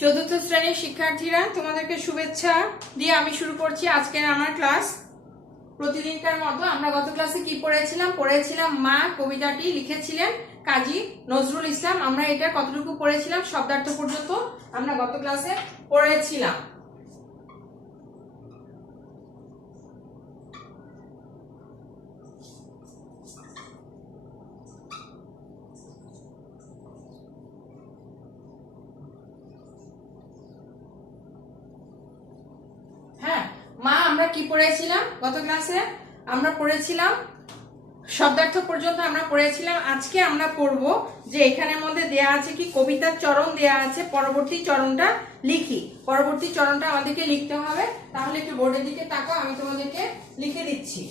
চতুর্থ শ্রেণীর শিক্ষার্থীরা তোমাদেরকে শুভেচ্ছা দিয়ে আমি শুরু করছি আজকের আমার ক্লাস। প্রতিদিনকার মতো আমরা গত ক্লাসে কি পড়েছিলাম মা কবিতাটি লিখেছিলেন কাজী নজরুল ইসলাম। আমরা এটা কতটুকু পড়েছিলাম, শব্দার্থ পর্যন্ত আমরা গত ক্লাসে পড়েছিলাম। মা আমরা কি পড়েছিলাম গত ক্লাসে? আমরা পড়েছিলাম শব্দার্থ পর্যন্ত আমরা পড়েছিলাম। আজকে আমরা পড়ব যে এখানের মধ্যে দেয়া আছে কি কবিতার চরণ দেয়া আছে, পরবর্তী চরণটা লিখি। পরবর্তী চরণটা আমাদেরকে লিখতে হবে। তাহলে একটু বোর্ডের দিকে তাকাও, আমি তোমাদেরকে লিখে দিচ্ছি।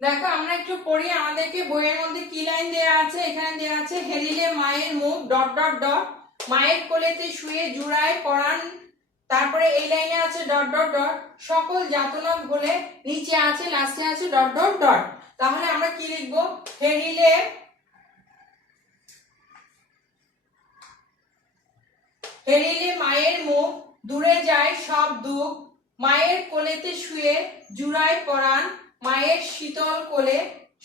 দেখো আমরা একটু পড়ি, আমাদেরকে বইয়ের মধ্যে কি লাইন দেয়া আছে। এখানে দেয়া আছে হেরিলে মায়ের মুখ ডট ডট ডট, মায়ের কোলেতে শুয়ে জুড়ায় পরাণ। তারপরে এই লাইনে আছে ডট ডট ডট, সকল যাতনা ভুলে। নিচে আছে লাস্টে আছে ডট ডট ডট। তাহলে আমরা কি লিখবো? হেরিলে মায়ের মুখ, দূরে যায় সব দুঃখ, মায়ের কোলেতে শুয়ে জুড়ায় পরাণ, মায়ের শীতল কোলে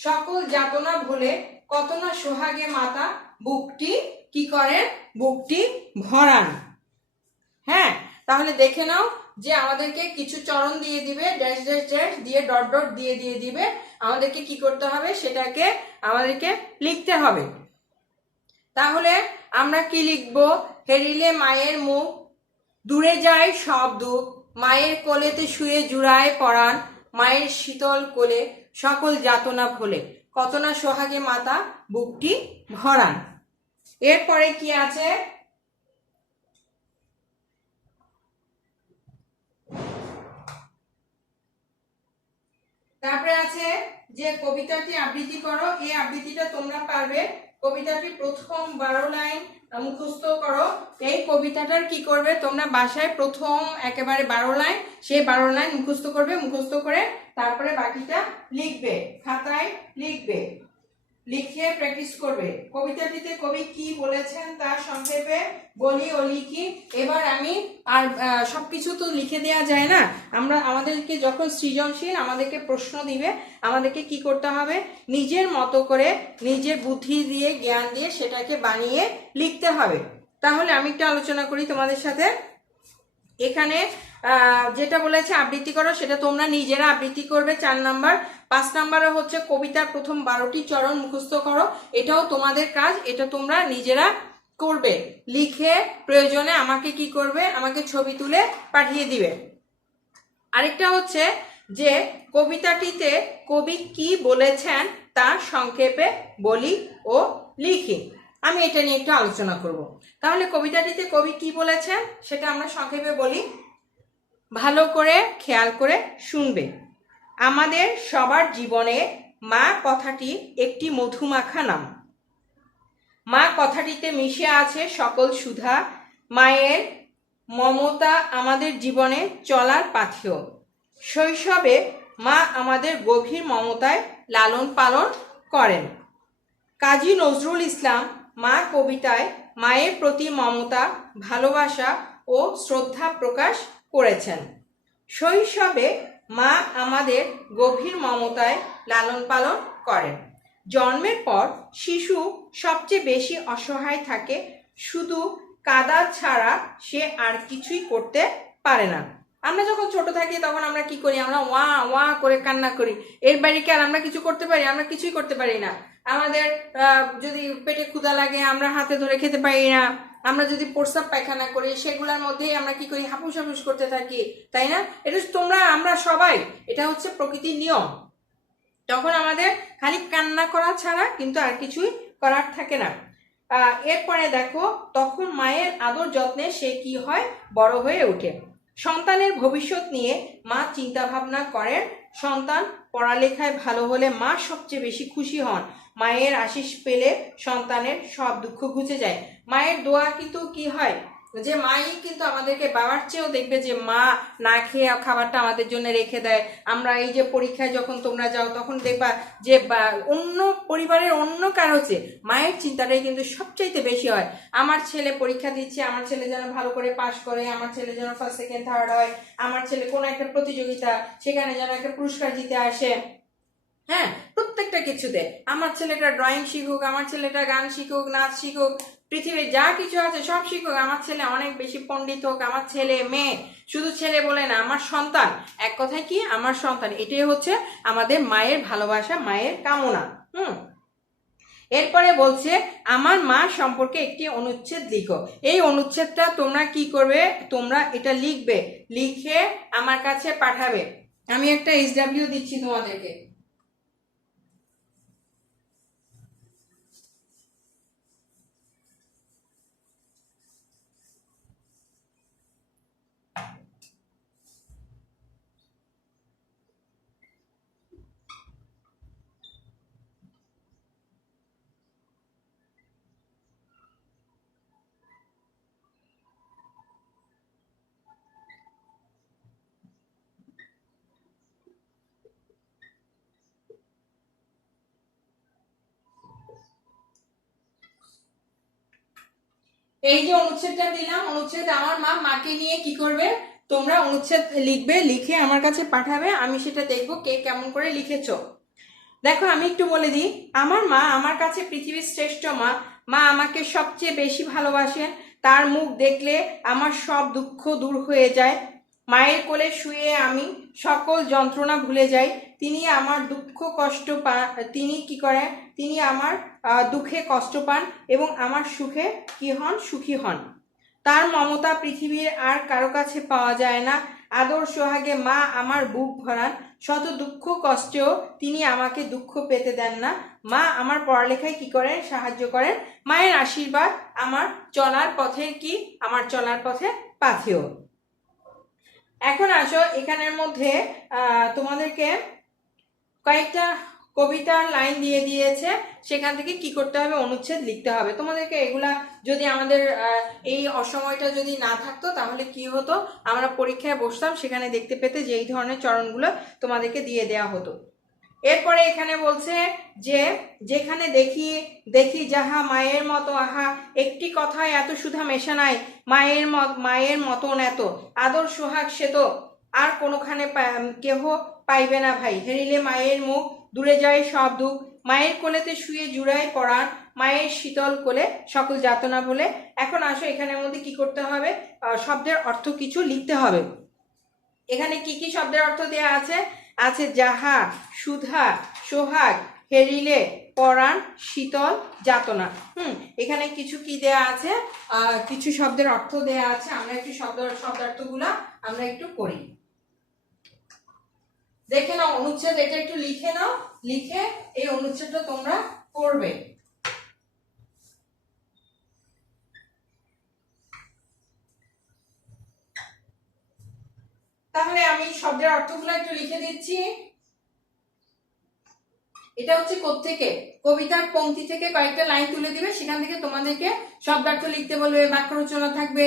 সকল যাতনা ভুলে, কত না সোহাগে মাতা বুকটি কি করেন? বুকটি ভরান। হ্যাঁ, তাহলে দেখে নাও যে আমাদেরকে কিছু চরণ দিয়ে দিবে, ড্যাশ ড্যাশ ড্যাশ দিয়ে ডট ডট দিয়ে দিবে। আমাদেরকে কি করতে হবে? সেটাকে আমাদেরকে লিখতে হবে। তাহলে আমরা কি লিখবো? হেরিলে মায়ের মুখ, দূরে যায় সব দুঃখ, মায়ের কোলেতে শুয়ে জুড়ায় পরাণ, মায়ের শীতল কোলে সকল যাতনা ভোলে, কত না সোহাগে মাতা বুকটি ভরান। এরপরে কি আছে? তারপরে আছে যে কবিতাটি আবৃত্তি করো। এই আবৃত্তিটা তোমরা পারবে। কবিতাটি প্রথম 12 লাইন মুখস্থ করো। এই কবিতাটার কি করবে তোমরা? বাসায় প্রথম একেবারে 12 লাইন, সেই 12 লাইন মুখস্থ করবে। মুখস্থ করে তারপরে বাকিটা লিখবে, খাতায় লিখবে। লিখে প্র্যাকটিস করবে। কবিতাটিতে কবি কি বলেছেন তা সংক্ষেপে বলি ও লিখি। এবার আমি আর সবকিছু তো লিখে দেওয়া যায় না, আমাদেরকে যখন সৃজনশীল আমাদেরকে প্রশ্ন দিবে, আমাদেরকে কি করতে হবে, নিজের মতো করে নিজের বুদ্ধি দিয়ে জ্ঞান দিয়ে সেটাকে বানিয়ে লিখতে হবে। তাহলে আমি একটু আলোচনা করি তোমাদের সাথে। এখানে যেটা বলেছে আবৃত্তি করো, সেটা তোমরা নিজেরা আবৃত্তি করবে 4 নাম্বার। 5 নাম্বারে হচ্ছে কবিতার প্রথম 12টি চরণ মুখস্থ করো, এটাও তোমাদের কাজ, এটা তোমরা নিজেরা করবে। লিখে প্রয়োজনে আমাকে কি করবে, আমাকে ছবি তুলে পাঠিয়ে দিবে। আরেকটা হচ্ছে যে কবিতাটিতে কবি কি বলেছেন তা সংক্ষেপে বলি ও লিখি। আমি এটা নিয়ে একটু আলোচনা করব। তাহলে কবিতাটিতে কবি কি বলেছেন সেটা আমরা সংক্ষেপে বলি, ভালো করে খেয়াল করে শুনবে। আমাদের সবার জীবনে মা কথাটি একটি মধুমাখা নাম। মা কথাটিতে মিশে আছে সকল সুধা। মায়ের মমতা আমাদের জীবনে চলার পাথেয়। শৈশবে মা আমাদের গভীর মমতায় লালন পালন করেন। কাজী নজরুল ইসলাম মা কবিতায় মায়ের প্রতি মমতা, ভালোবাসা ও শ্রদ্ধা প্রকাশ করেছেন। শৈশবে মা আমাদের গভীর মমতায় লালন পালন করেন। জন্মের পর শিশু সবচেয়ে বেশি অসহায় থাকে, শুধু কাদা ছাড়া সে আর কিছুই করতে পারে না। আমরা যখন ছোট থাকি তখন আমরা কি করি, আমরা ওয়া ওয়া করে কান্না করি। এর বাইরে কি আর আমরা কিছু করতে পারি? আমরা কিছুই করতে পারি না। আমাদের যদি পেটে ক্ষুধা লাগে আমরা হাতে ধরে খেতে পারি না। আমরা যদি প্রস্রাব পায়খানা করি সেগুলোর মধ্যেই আমরা কি করি, হাপুস হাপুস করতে থাকি, তাই না? এটা আমরা সবাই, এটা হচ্ছে প্রকৃতির নিয়ম। তখন আমাদের খালি কান্না করা ছাড়া কিন্তু আর কিছুই করার থাকে না। এরপরে দেখো, তখন মায়ের আদর যত্নে সে কি হয়, বড় হয়ে ওঠে। সন্তানের ভবিষ্যৎ নিয়ে মা চিন্তা ভাবনা করেন। সন্তান পড়ালেখায় ভালো হলে মা সবচেয়ে বেশি খুশি হন। মায়ের আশিস পেলে সন্তানের সব দুঃখ ঘুচে যায়। মায়ের দোয়া কিন্তু কি হয়, যে মাই কিন্তু আমাদেরকে, বাবার চেয়েও দেখবে যে মা না খেয়ে খাবারটা আমাদের জন্য রেখে দেয়। আমরা এই যে পরীক্ষায় যখন তোমরা যাও তখন দেখবা যে অন্য পরিবারের অন্য কারো চেয়ে মায়ের চিন্তাটাই কিন্তু সবচাইতে বেশি হয়। আমার ছেলে পরীক্ষা দিচ্ছে, আমার ছেলে যেন ভালো করে পাশ করে, আমার ছেলে যেন ফার্স্ট সেকেন্ড থার্ড হয়, আমার ছেলে কোনো একটা প্রতিযোগিতা সেখানে যেন একটা পুরস্কার জিতে আসে। হ্যাঁ, প্রত্যেকটা কিছুতে আমার ছেলেটা ড্রয়িং শিখুক, আমার ছেলেটা গান শিখুক, নাচ শিখুক, পৃথিবীর যা কিছু আছে সব শিখুক, আমার ছেলে অনেক বেশি পণ্ডিত হোক, আমার ছেলে মেয়ে, শুধু ছেলে বলে না, আমার সন্তান, এক কথায় কি আমার সন্তান, এটাই হচ্ছে আমাদের মায়ের ভালোবাসা, মায়ের কামনা। এরপরে বলছে আমার মা সম্পর্কে একটি অনুচ্ছেদ লিখো। এই অনুচ্ছেদটা তোমরা কি করবে, তোমরা এটা লিখবে, লিখে আমার কাছে পাঠাবে। আমি একটা SW দিচ্ছি তোমাদেরকে। এই যে অনুচ্ছেদটা দিলাম, অনুচ্ছেদ আমার মা, মাকে নিয়ে কি করবে, তোমরা অনুচ্ছেদ লিখবে, লিখে আমার কাছে পাঠাবে, আমি সেটা দেখবো কে কেমন করে লিখেছো। দেখো আমি একটু বলে দিই, আমার মা আমার কাছে পৃথিবীর শ্রেষ্ঠ মা। মা আমাকে সবচেয়ে বেশি ভালোবাসেন। তার মুখ দেখলে আমার সব দুঃখ দূর হয়ে যায়। মায়ের কোলে শুয়ে আমি সকল যন্ত্রণা ভুলে যাই। তিনি আমার দুঃখ কষ্ট পান, তিনি কি করেন, তিনি আমার দুঃখে কষ্ট পান এবং আমার সুখে কি হন, সুখী হন। তার মমতা পৃথিবীর আর কারো কাছে পাওয়া যায় না। আদর সোহাগে মা আমার বুক ভরান। শত দুঃখ কষ্টেও তিনি আমাকে দুঃখ পেতে দেন না। মা আমার পড়ালেখায় কি করেন, সাহায্য করেন। মায়ের আশীর্বাদ আমার চলার পথের কি, আমার চলার পথে পাথেয়। এখন আসো, এখানের মধ্যে তোমাদেরকে কয়েকটা কবিতার লাইন দিয়ে দিয়েছে, সেখান থেকে কি করতে হবে, অনুচ্ছেদ লিখতে হবে। তোমাদেরকে এগুলা যদি আমাদের এই অসময়টা যদি না থাকতো তাহলে কি হতো, আমরা পরীক্ষায় বসতাম, সেখানে দেখতে পেতে যে এই ধরনের চরণগুলো তোমাদেরকে দিয়ে দেওয়া হতো। এরপরে এখানে বলছে যে যেখানে দেখি দেখি যাহা মায়ের মতো আহা, একটি কথায় এত সুধা মেশা নাই, মায়ের মতন এত আদর সোহাগ সে তো আর কোনোখানে কেহ পাইবে না ভাই। হেরিলে মায়ের মুখ, দূরে যায় সব দুঃখ, মায়ের কোলেতে শুয়ে জুড়ায় পরাণ, মায়ের শীতল কোলে সকল যাতনা বলে। এখন আসো এখানের মধ্যে কি করতে হবে, শব্দের অর্থ কিছু লিখতে হবে। এখানে কি কি শব্দের অর্থ দেয়া আছে? আছে যাহা, সুধা, সোহাগ, হেরিলে, পরাণ, শীতল, যাতনা। এখানে কিছু কি দেয়া আছে, কিছু শব্দের অর্থ দেয়া আছে। আমরা একটু শব্দার্থগুলা আমরা একটু করি, দেখে নাও। অনুচ্ছেদ এটা একটু লিখে নাও, লিখে এই অনুচ্ছেদটা তোমরা পড়বে। তাহলে আমি শব্দের অর্থগুলো একটু লিখে দিচ্ছি। এটা হচ্ছে কোত্থেকে, কবিতার পংক্তি থেকে কয়েকটা লাইন তুলে দিবে, সেখান থেকে তোমাদেরকে শব্দার্থ লিখতে বলবে, বাক্য রচনা থাকবে,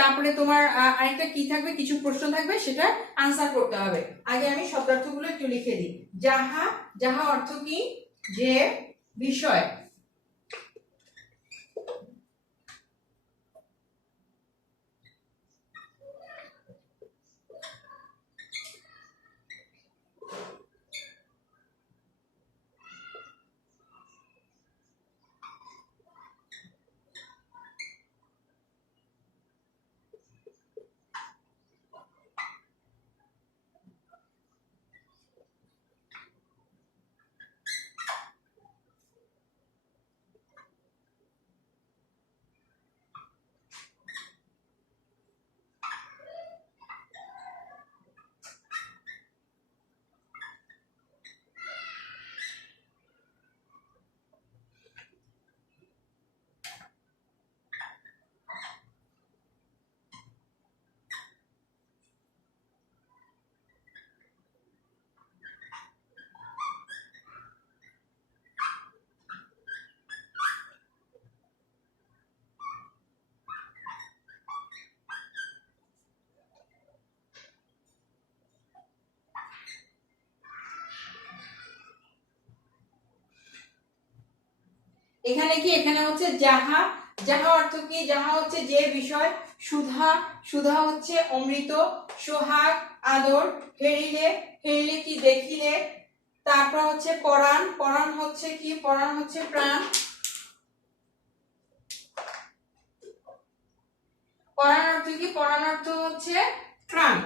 তারপরে তোমার আরেকটা কি থাকবে, কিছু প্রশ্ন থাকবে, সেটা আনসার করতে হবে। আগে আমি শব্দার্থগুলো একটু লিখে দিই। যাহা, যাহা অর্থ কি, যে বিষয়। এখানে কি, এখানে হচ্ছে যাহা, যাহা অর্থ কি, যাহা হচ্ছে যে বিষয়, সুধা, সুধা হচ্ছে অমৃত, সোহাগ আদর, হেরিলে, হেরিলে কি দেখিলে, তারপর হচ্ছে পরাণ, পরাণ হচ্ছে কি, পরাণ হচ্ছে প্রাণ, পরাণ অর্থ কি, পরাণ অর্থ হচ্ছে প্রাণ।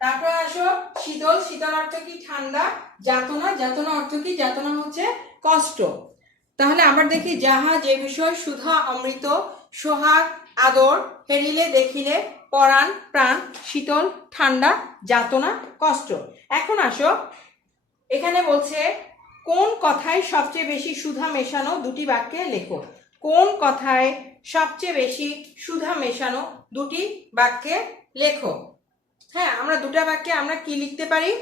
তারপর আসো শীতল, শীতল অর্থ কি ঠান্ডা, যাতনা, যাতনা অর্থ কি, যাতনা হচ্ছে কষ্ট। তাহলে আবার দেখি, যাহা যে বিষয়, সুধা অমৃত, সোহাগ আদর, হেরিলে দেখিলে, পরাণ প্রাণ, শীতল ঠান্ডা, যাতনা কষ্ট। এখন আসো এখানে বলছে কোন কথায় সবচেয়ে বেশি সুধা মেশানো দুটি বাক্যে লেখো। কোন কথায় সবচেয়ে বেশি সুধা মেশানো দুটি বাক্যে লেখো। হ্যাঁ, আমরা দুটা বাক্যে আমরা কি লিখতে পারি,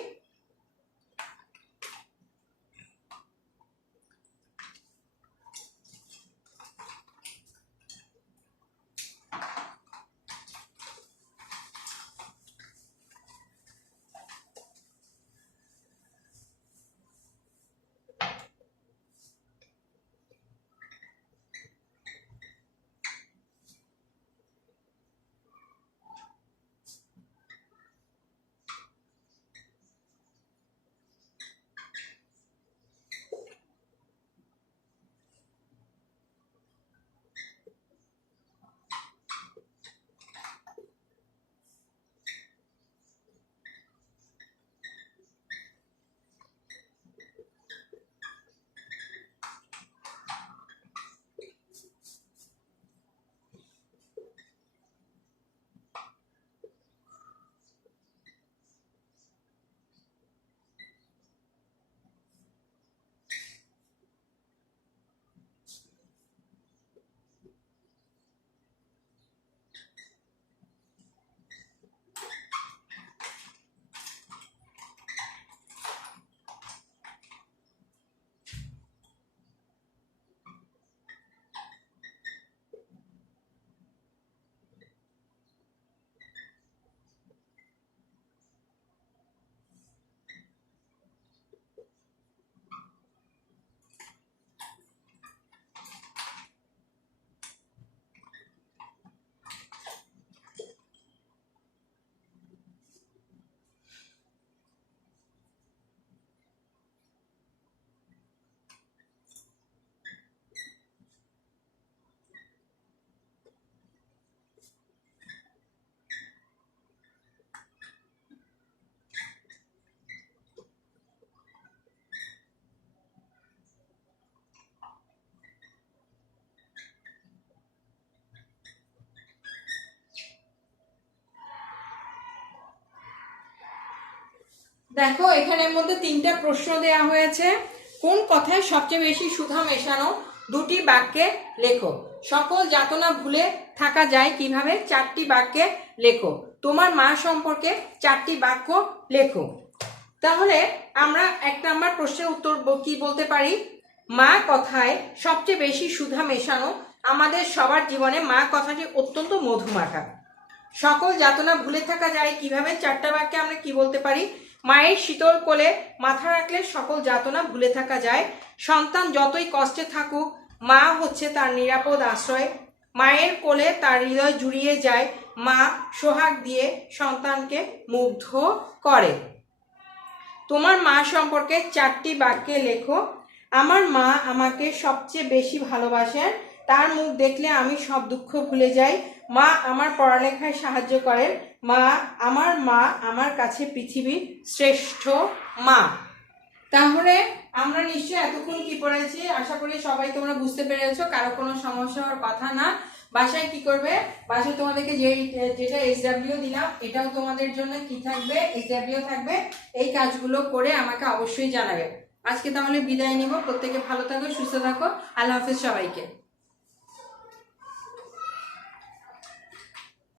দেখো এখানের মধ্যে 3টা প্রশ্ন দেয়া হয়েছে। কোন কথায় সবচেয়ে বেশি সুধা মেশানো? দুটি বাক্যে লেখো। সকল যাতনা ভুলে থাকা যায় কিভাবে? 4টি বাক্যে লেখো। তোমার মা সম্পর্কে 4টি বাক্য লেখো। তাহলে আমরা 1 নাম্বার প্রশ্নের উত্তর কি বলতে পারি? মা কথায় সবচেয়ে বেশি সুধা মেশানো। আমাদের সবার জীবনে মা কথাটি অত্যন্ত মধুমাখা। সকল যাতনা ভুলে থাকা যায় কিভাবে? 4টা বাক্যে আমরা কি বলতে পারি? মায়ের শীতল কোলে মাথা রাখলে সকল যাতনা ভুলে থাকা যায়। সন্তান যতই কষ্টে থাকুক মা হচ্ছে তার নিরাপদ আশ্রয়। মায়ের কোলে তার হৃদয় জুড়িয়ে যায়। মা সোহাগ দিয়ে সন্তানকে মুগ্ধ করে। তোমার মা সম্পর্কে 4টি বাক্যে লেখো। আমার মা আমাকে সবচেয়ে বেশি ভালোবাসেন। তার মুখ দেখলে আমি সব দুঃখ ভুলে যাই। মা আমার পড়ালেখায় সাহায্য করেন। মা আমার কাছে পৃথিবীর শ্রেষ্ঠ মা। তাহলে আমরা নিশ্চয়ই এতক্ষণ কি পড়েছি, আশা করি সবাই তোমরা বুঝতে পেরেছো। কারো কোনো সমস্যা হওয়ার কথা না। বাসায় কি করবে? বাসায় তোমাদেরকে যেটা SW দিলাম এটাও তোমাদের জন্য কি থাকবে? SW থাকবে। এই কাজগুলো করে আমাকে অবশ্যই জানাবে। আজকে তাহলে বিদায় নিব। প্রত্যেকে ভালো থাকো, সুস্থ থাকো। আল্লাহ হাফেজ সবাইকে।